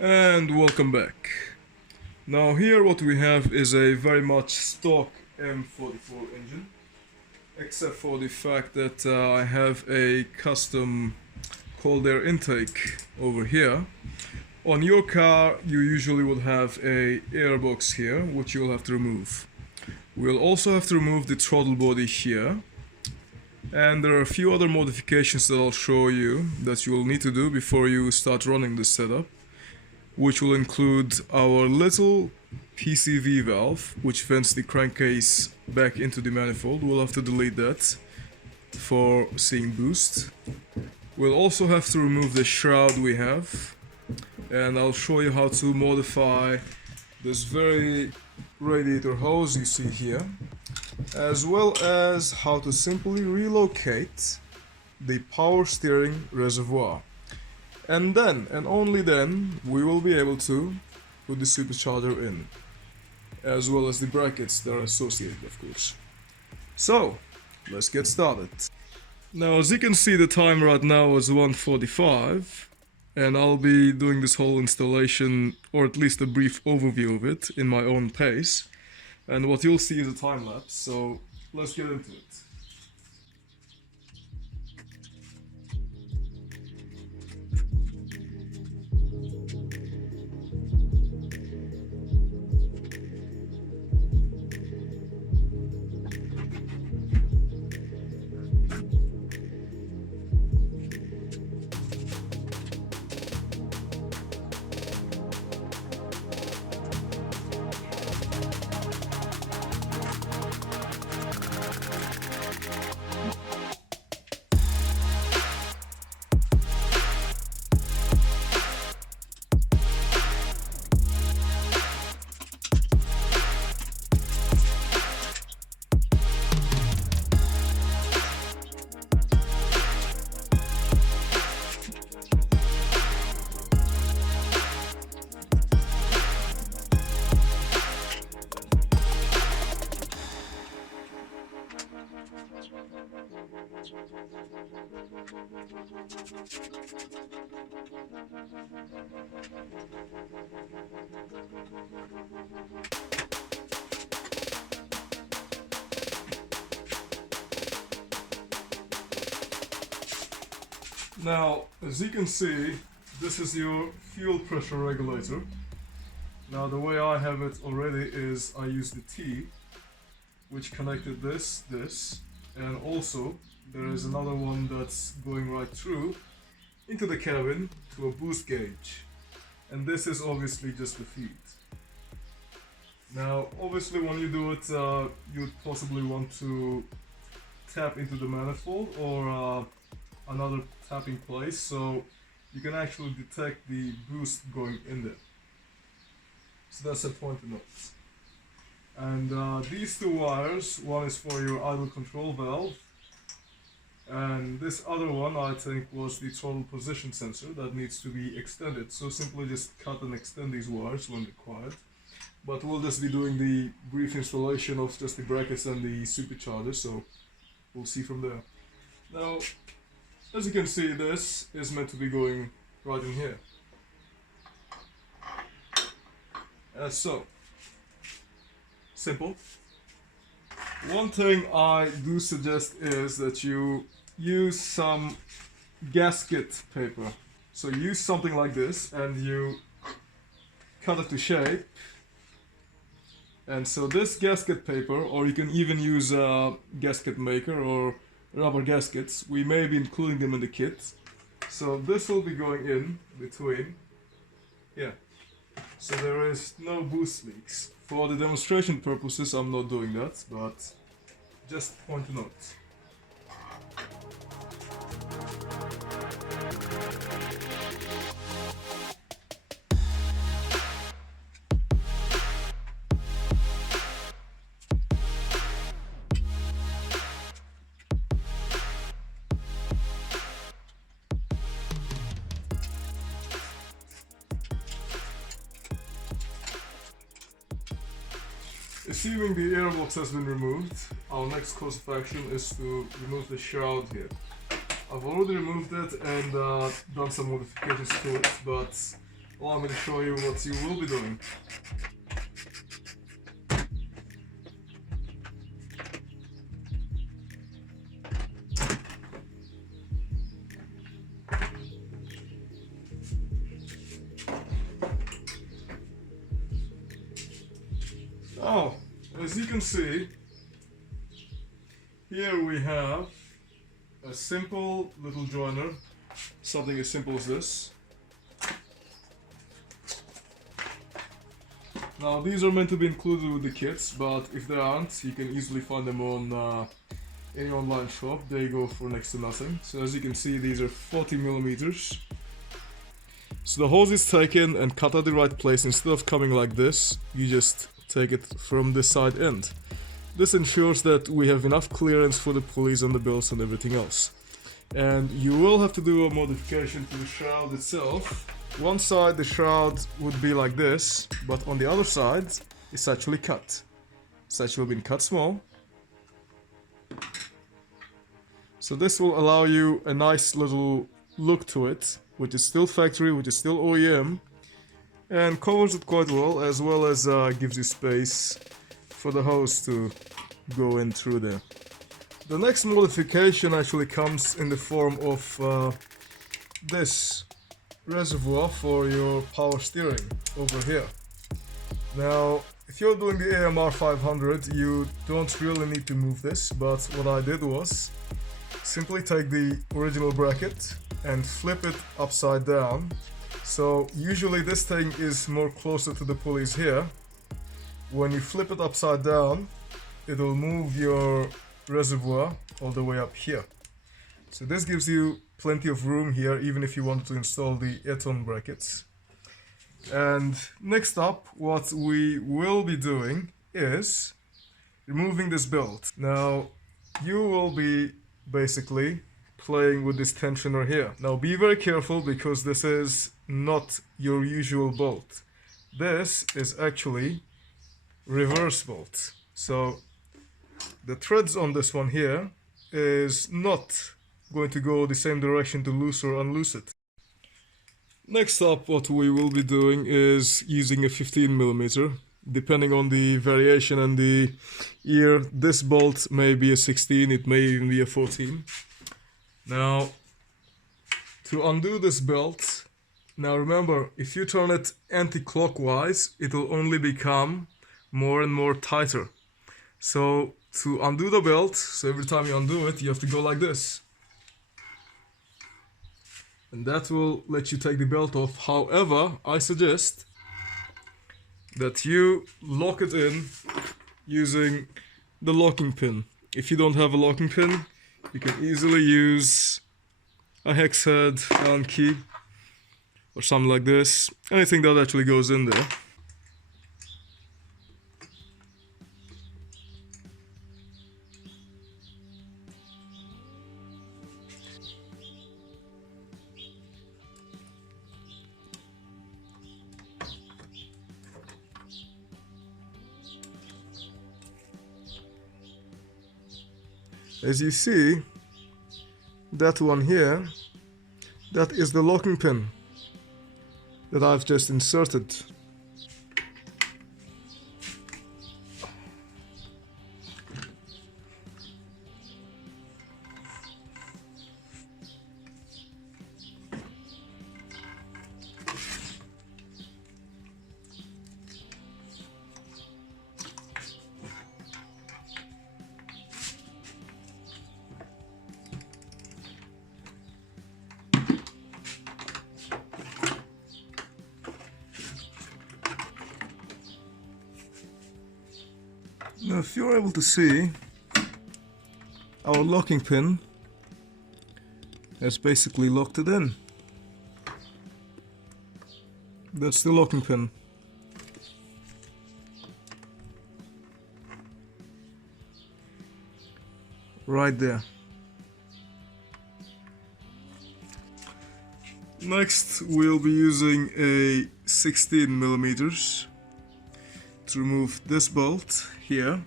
And welcome back. Now here what we have is a very much stock M44 engine, except for the fact that I have a custom cold air intake over here. On your car you usually would have a airbox here, which you'll have to remove. We'll also have to remove the throttle body here. And there are a few other modifications that I'll show you that you will need to do before you start running this setup, which will include our little Pcv valve, which vents the crankcase back into the manifold. We'll have to delete that for seeing boost. We'll also have to remove the shroud we have, and I'll show you how to modify this very radiator hose you see here, as well as how to simply relocate the power steering reservoir. And then, and only then, we will be able to put the supercharger in, as well as the brackets that are associated, of course. So, let's get started. Now, as you can see, the time right now is 1:45, and I'll be doing this whole installation, or at least a brief overview of it, in my own pace. And what you'll see is a time lapse, so let's get into it. Now, as you can see, this is your fuel pressure regulator. Now, the way I have it already is I use the T, which connected this, and also there is another one that's going right through into the cabin to a boost gauge. And this is obviously just the feed. Now, obviously when you do it, you'd possibly want to tap into the manifold or another tapping place, so you can actually detect the boost going in there. So that's a point to note. And these two wires, one is for your idle control valve, and this other one I think was the throttle position sensor that needs to be extended. So simply just cut and extend these wires when required. But we'll just be doing the brief installation of just the brackets and the supercharger, so we'll see from there. Now, as you can see, this is meant to be going right in here. As so. Simple. One thing I do suggest is that you use some gasket paper. So use something like this and you cut it to shape. And so this gasket paper, or you can even use a gasket maker or rubber gaskets, we may be including them in the kit. So this will be going in between. Yeah. So there is no boost leaks. For the demonstration purposes I'm not doing that, but just point to note. Assuming the airbox has been removed, our next course of action is to remove the shroud here. I've already removed it and done some modifications to it, but allow me to show you what you will be doing. Now, as you can see, here we have a simple little joiner, something as simple as this. Now these are meant to be included with the kits, but if they aren't, you can easily find them on any online shop. They go for next to nothing. So as you can see, these are 40 millimeters. So the hose is taken and cut at the right place. Instead of coming like this, you just take it from the side end. This ensures that we have enough clearance for the pulleys and the belts and everything else. And you will have to do a modification to the shroud itself. One side the shroud would be like this, but on the other side it's actually cut. It's actually been cut small. So this will allow you a nice little look to it, which is still factory, which is still OEM, and covers it quite well as gives you space for the hose to go in through there. The next modification actually comes in the form of this reservoir for your power steering over here. Now, if you're doing the AMR500, you don't really need to move this, but what I did was simply take the original bracket and flip it upside down. So usually this thing is more closer to the pulleys here. When you flip it upside down, it'll move your reservoir all the way up here. So this gives you plenty of room here, even if you want to install the Eton brackets. And next up, what we will be doing is removing this belt. Now, you will be basically playing with this tensioner here. Now be very careful, because this is not your usual bolt. This is actually reverse bolt. So the threads on this one here is not going to go the same direction to loose or unloose it. Next up, what we will be doing is using a 15mm. Depending on the variation and the year, this bolt may be a 16, it may even be a 14. Now, to undo this belt, now remember, if you turn it anti-clockwise, it will only become more and more tighter. So to undo the belt, so every time you undo it, you have to go like this. And that will let you take the belt off. However, I suggest that you lock it in using the locking pin. If you don't have a locking pin, you can easily use a hex head, Allen key, or something like this. Anything that actually goes in there. As you see, that one here, that is the locking pin that I've just inserted. Now, if you're able to see, our locking pin has basically locked it in. That's the locking pin. Right there. Next, we'll be using a 16mm to remove this bolt here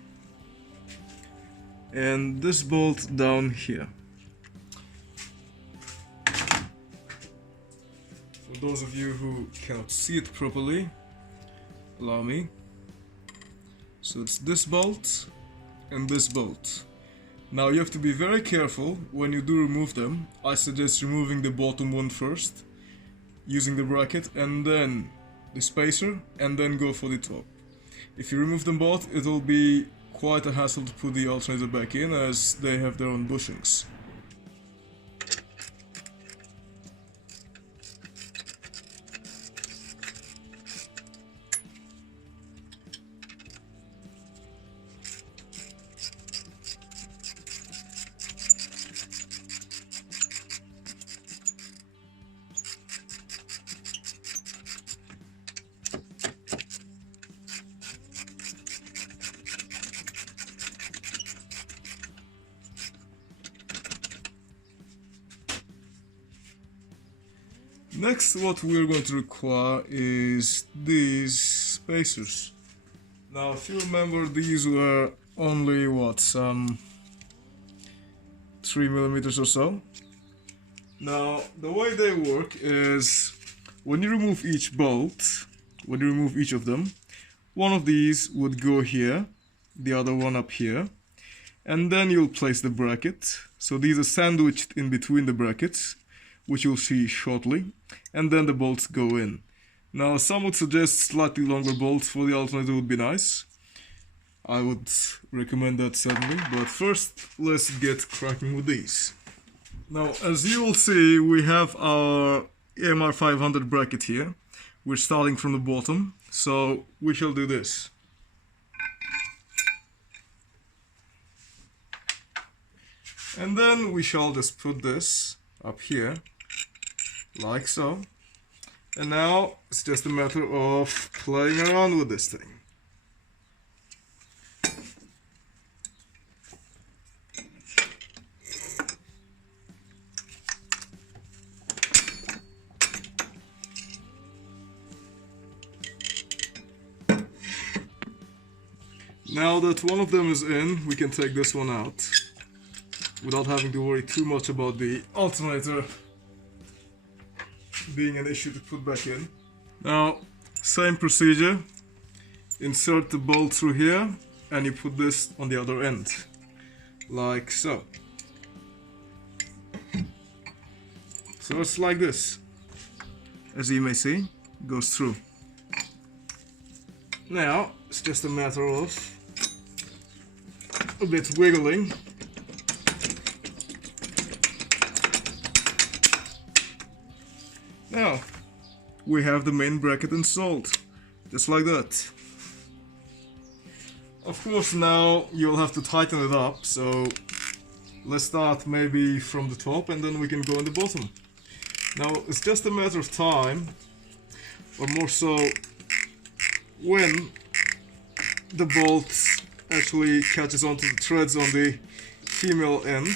and this bolt down here. For those of you who cannot see it properly, allow me. So it's this bolt and this bolt. Now you have to be very careful when you do remove them. I suggest removing the bottom one first, using the bracket, and then the spacer, and then go for the top. If you remove them both, it will be quite a hassle to put the alternator back in, as they have their own bushings. Next, what we're going to require is these spacers. Now, if you remember, these were only what, some 3mm or so. Now, the way they work is when you remove each bolt, when you remove each of them, one of these would go here, the other one up here, and then you'll place the bracket. So these are sandwiched in between the brackets, which you'll see shortly, and then the bolts go in. Now, some would suggest slightly longer bolts for the alternator would be nice. I would recommend that certainly, but first let's get cracking with these. Now, as you will see, we have our AMR500 bracket here. We're starting from the bottom, so we shall do this. And then we shall just put this up here, like so. And now it's just a matter of playing around with this thing. Now that one of them is in, we can take this one out without having to worry too much about the alternator being an issue to put back in. Now, same procedure. Insert the bolt through here and you put this on the other end, like so. So it's like this. As you may see, it goes through. Now, it's just a matter of a bit wiggling. Now, we have the main bracket installed, just like that. Of course, now you'll have to tighten it up, so let's start maybe from the top and then we can go on the bottom. Now, it's just a matter of time, or more so, when the bolt actually catches onto the threads on the female end.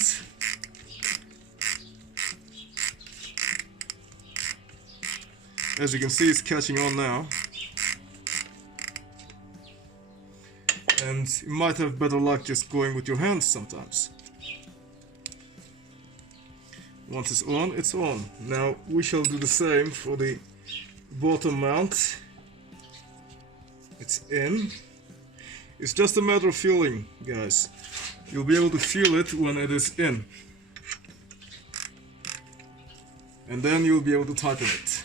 As you can see, it's catching on now. And you might have better luck just going with your hands sometimes. Once it's on, it's on. Now we shall do the same for the bottom mount. It's in. It's just a matter of feeling, guys. You'll be able to feel it when it is in. And then you'll be able to tighten it.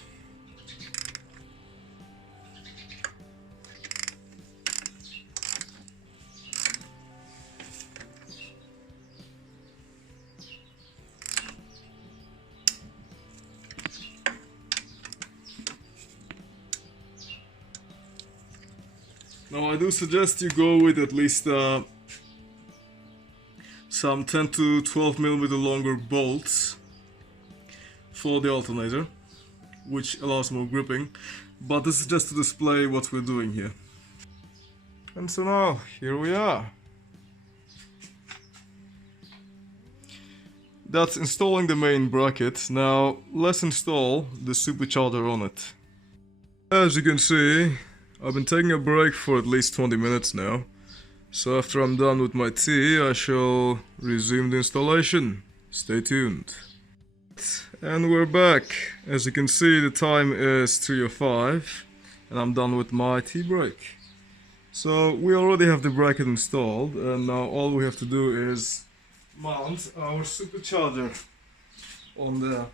Now I do suggest you go with at least some 10 to 12mm longer bolts for the alternator, which allows more gripping, but this is just to display what we're doing here. And so now, here we are. That's installing the main bracket. Now let's install the supercharger on it. As you can see, I've been taking a break for at least 20 minutes now, so after I'm done with my tea, I shall resume the installation. Stay tuned. Alright, and we're back. As you can see, the time is 3:05 and I'm done with my tea break. So we already have the bracket installed, and now all we have to do is mount our supercharger on there.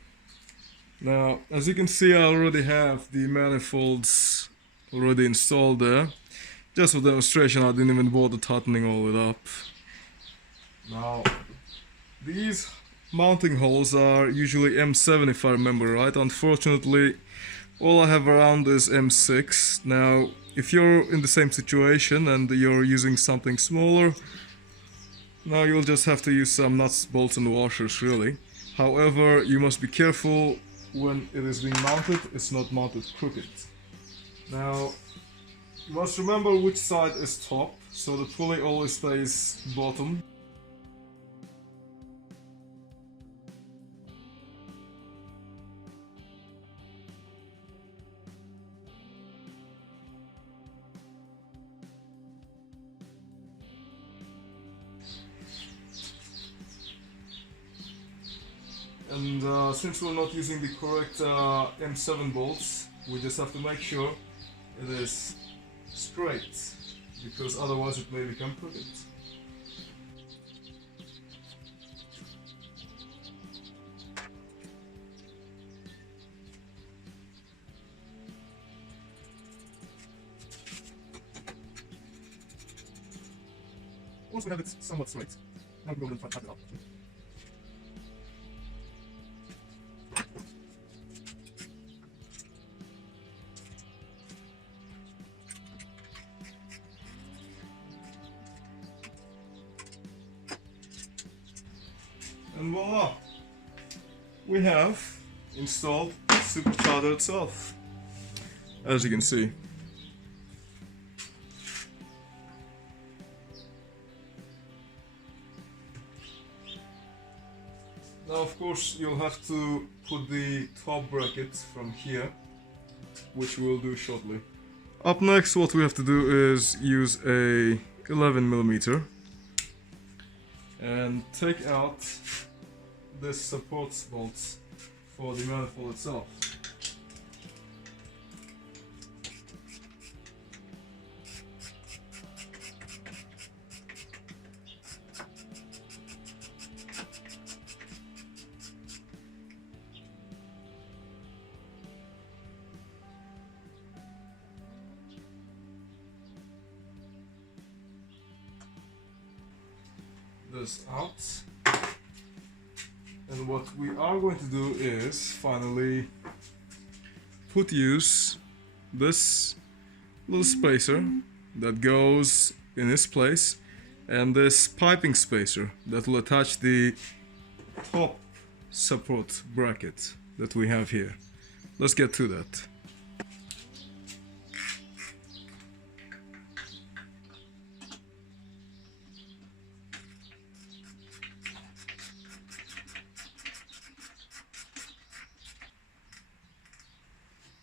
Now, as you can see, I already have the manifolds already installed there. Just for demonstration, I didn't even bother tightening all it up. Now, these mounting holes are usually M7 if I remember right. Unfortunately, all I have around is M6. Now, if you're in the same situation and you're using something smaller, now you'll just have to use some nuts, bolts and washers really. However, you must be careful when it is being mounted, it's not mounted crooked. Now, you must remember which side is top, so the pulley always stays bottom. And since we're not using the correct M7 bolts, we just have to make sure it is straight, because otherwise it may become crooked. Once we have it somewhat straight, now we go and tighten it up. And voila! We have installed the supercharger itself, as you can see. Now of course you'll have to put the top bracket from here, which we'll do shortly. Up next, what we have to do is use a 11mm and take out this support bolts for the manifold itself. This out, and what we are going to do is finally use this little spacer that goes in this place and this piping spacer that will attach the top support bracket that we have here. Let's get to that.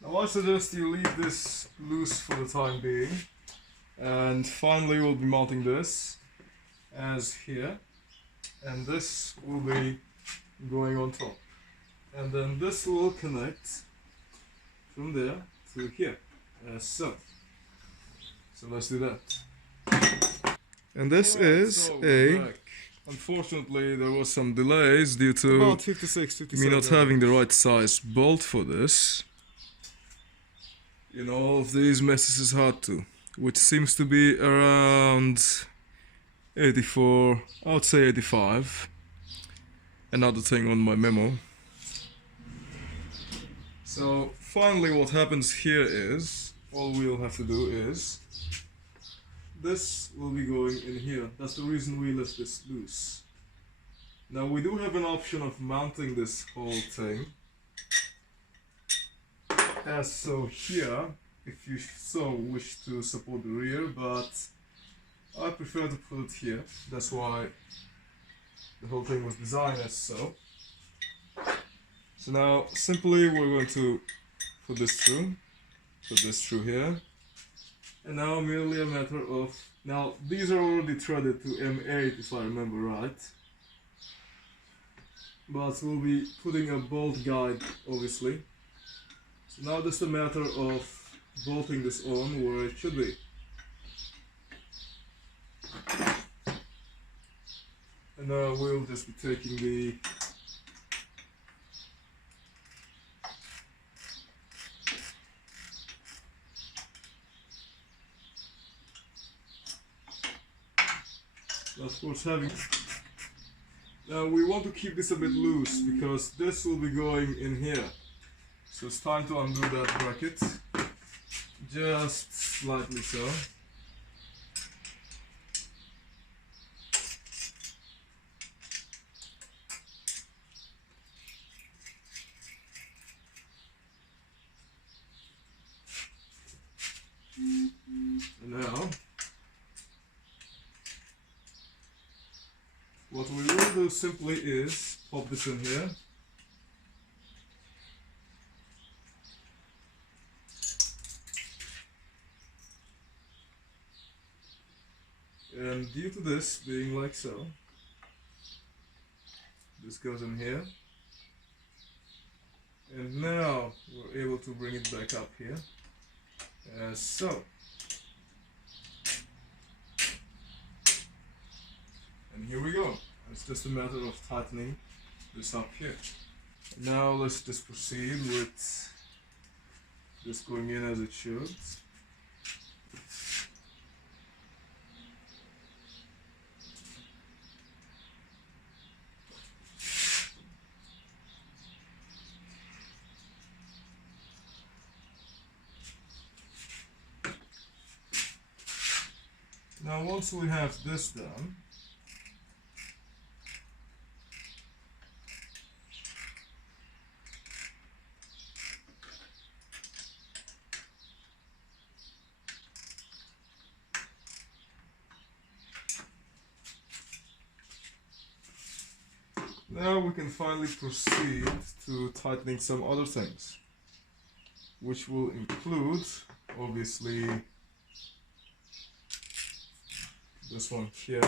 Now I suggest you leave this loose for the time being, and finally we'll be mounting this as here, and this will be going on top, and then this will connect from there to here, as so. So let's do that. And this is unfortunately there was some delays due to about 56, me not having the right size bolt for this. You know, all of these messes is hard to, which seems to be around 84, I would say 85. Another thing on my memo. So finally what happens here is, all we'll have to do is, this will be going in here. That's the reason we left this loose. Now we do have an option of mounting this whole thing as so here, if you so wish to support the rear, but I prefer to put it here. That's why the whole thing was designed as so. So now simply we're going to put this through here, and now merely a matter of, now these are already threaded to M8 if I remember right. but we'll be putting a bolt guide obviously. So now just a matter of bolting this on where it should be. And now we'll just be taking the of course having. Now we want to keep this a bit loose because this will be going in here. So it's time to undo that bracket. Just slightly so. And now what we will do simply is pop this in here. And due to this being like so, this goes in here. And now we're able to bring it back up here, as so. And here we go. It's just a matter of tightening this up here. Now let's just proceed with this going in as it should. Now once we have this done, now we can finally proceed to tightening some other things, which will include obviously this one here.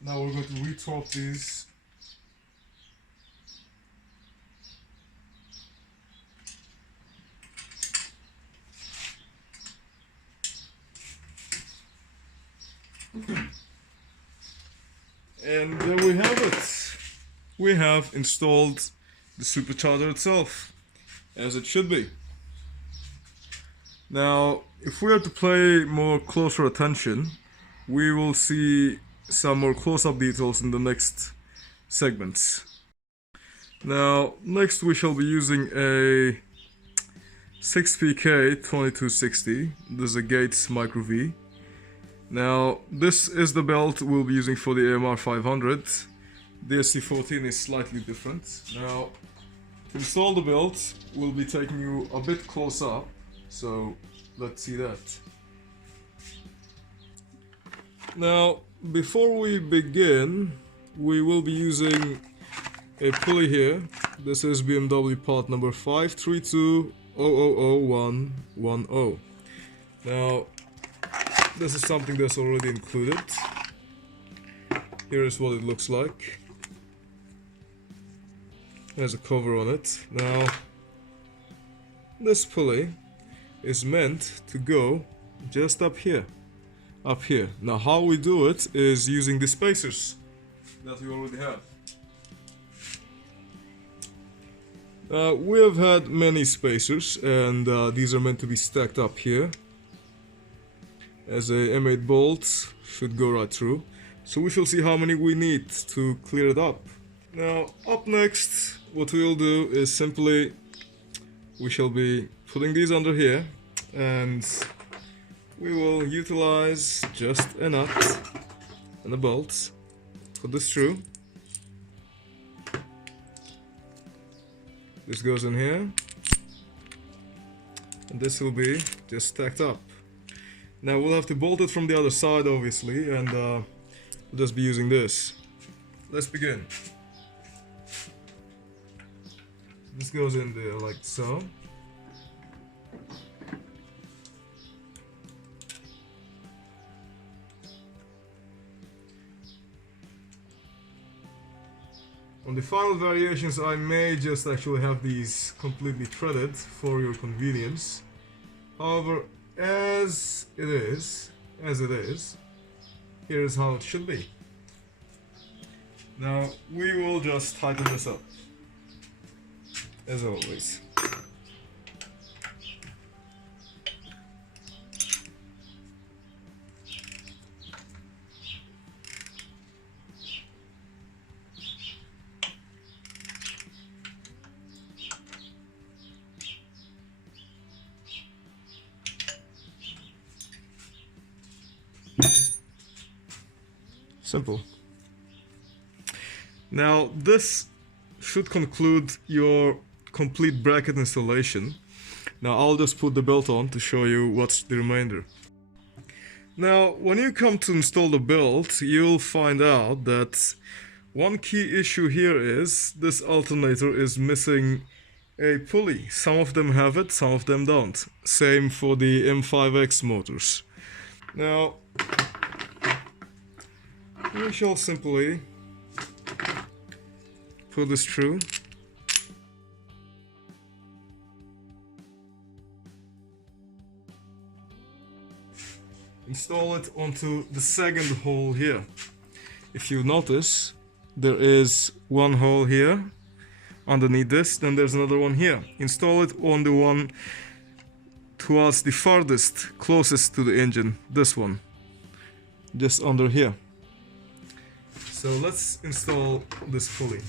Now we're going to retort these. And there we have it. We have installed the supercharger itself, as it should be. Now, if we are to pay more closer attention, we will see some more close-up details in the next segments. Now, next we shall be using a 6PK 2260. This is a Gates Micro V. Now, this is the belt we'll be using for the AMR500. The SC14 is slightly different. Now, to install the belt, we'll be taking you a bit close up, so let's see that. Now, before we begin, we will be using a pulley here. This is BMW part number 532000110. Now, this is something that's already included. Here is what it looks like. There's a cover on it. Now, this pulley is meant to go just up here. Now how we do it is using the spacers that we already have. We have had many spacers, and these are meant to be stacked up here, as a M8 bolt should go right through. So we shall see how many we need to clear it up. Now, up next, what we'll do is simply, we shall be putting these under here, and we will utilize just a nut and a bolt. Put this through. This goes in here, and this will be just stacked up. Now we'll have to bolt it from the other side, obviously, and we'll just be using this. Let's begin. This goes in there like so. On the final variations, I may just actually have these completely threaded for your convenience. However, as it is, here is how it should be. Now, we will just tighten this up, as always. Simple. Now this should conclude your complete bracket installation. Now I'll just put the belt on to show you what's the remainder. Now when you come to install the belt, you'll find out that one key issue here is this alternator is missing a pulley. Some of them have it, some of them don't. Same for the M5X motors. Now we shall simply put this through. Install it onto the second hole here. If you notice, there is one hole here underneath this, then there's another one here. Install it on the one towards the farthest, closest to the engine, this one, just under here. So let's install this pulley.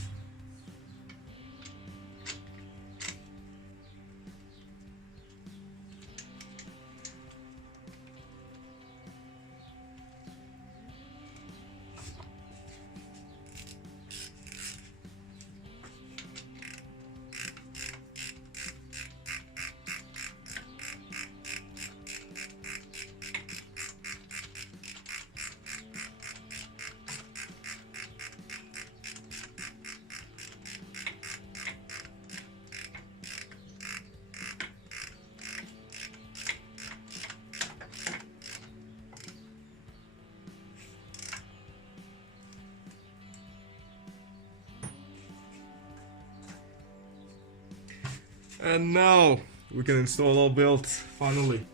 And now we can install our belt finally.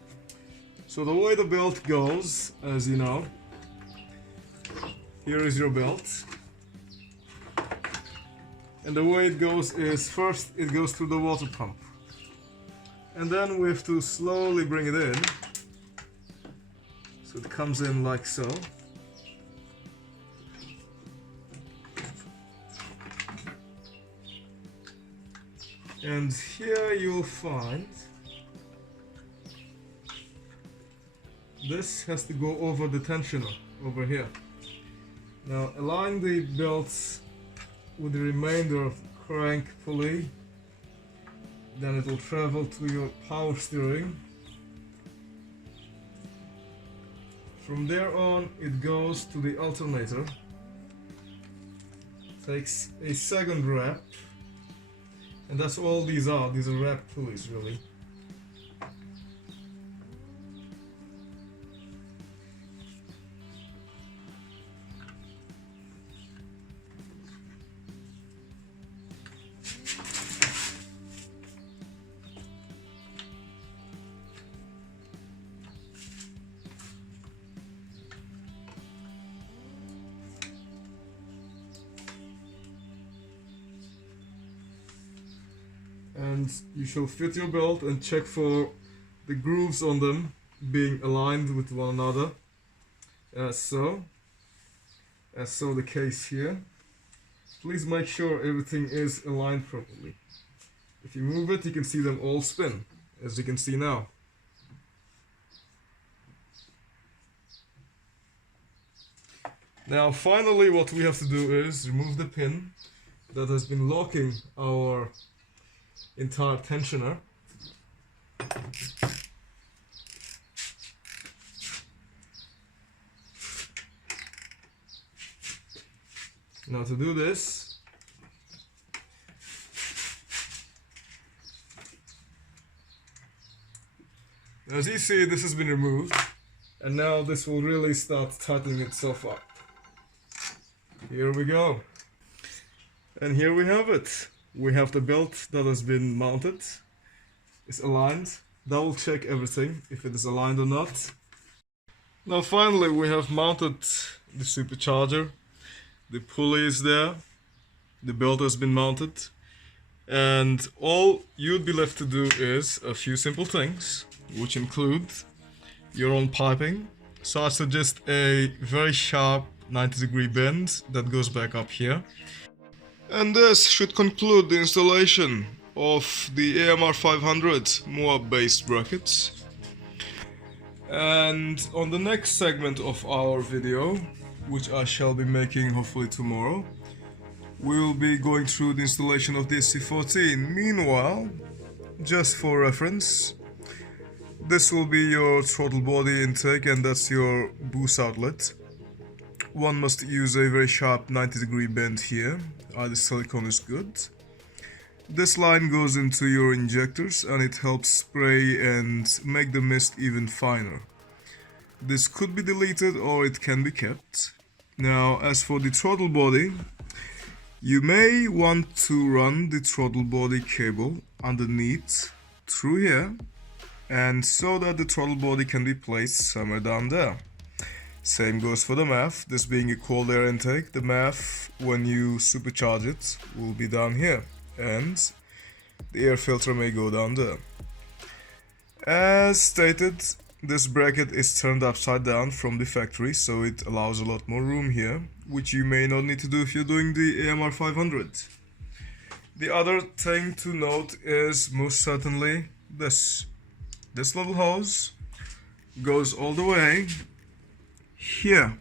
So the way the belt goes, as you know, here is your belt. And the way it goes is first it goes through the water pump. And then we have to slowly bring it in. So it comes in like so. And here you'll find this has to go over the tensioner over here. Now align the belts with the remainder of the crank pulley, then it will travel to your power steering. From there on it goes to the alternator, takes a second wrap. And that's all these are wrap pulleys really. And you shall fit your belt and check for the grooves on them being aligned with one another, as so. as so the case here. Please make sure everything is aligned properly. If you move it, you can see them all spin, as you can see now. Now finally what we have to do is remove the pin that has been locking our entire tensioner. Now to do this, as you see, this has been removed, and now this will really start tightening itself up. Here we go. And here we have it. We have the belt that has been mounted. It's aligned. Double check everything, if it is aligned or not. Now finally we have mounted the supercharger. The pulley is there. The belt has been mounted. And all you'd be left to do is a few simple things, which include your own piping. So I suggest a very sharp 90-degree bend that goes back up here. And this should conclude the installation of the AMR500 M.O.A.B based brackets. And on the next segment of our video, which I shall be making hopefully tomorrow, we'll be going through the installation of the C14. Meanwhile, just for reference, this will be your throttle body intake, and that's your boost outlet. One must use a very sharp 90-degree bend here, either silicone is good. This line goes into your injectors and it helps spray and make the mist even finer. This could be deleted or it can be kept. Now as for the throttle body, you may want to run the throttle body cable underneath through here, and so that the throttle body can be placed somewhere down there. Same goes for the MAF. This being a cold air intake, the MAF, when you supercharge it, will be down here, and the air filter may go down there. As stated, this bracket is turned upside down from the factory, so it allows a lot more room here, which you may not need to do if you're doing the AMR500. The other thing to note is most certainly this. This little hose goes all the way here,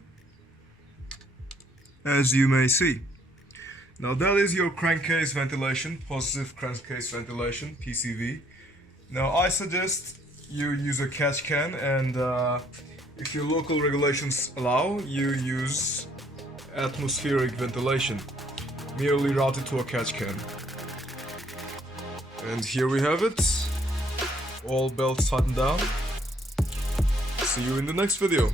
as you may see. Now that is your crankcase ventilation, positive crankcase ventilation, PCV. Now I suggest you use a catch can, and if your local regulations allow, you use atmospheric ventilation, merely routed to a catch can. And here we have it, all belts tightened down. See you in the next video.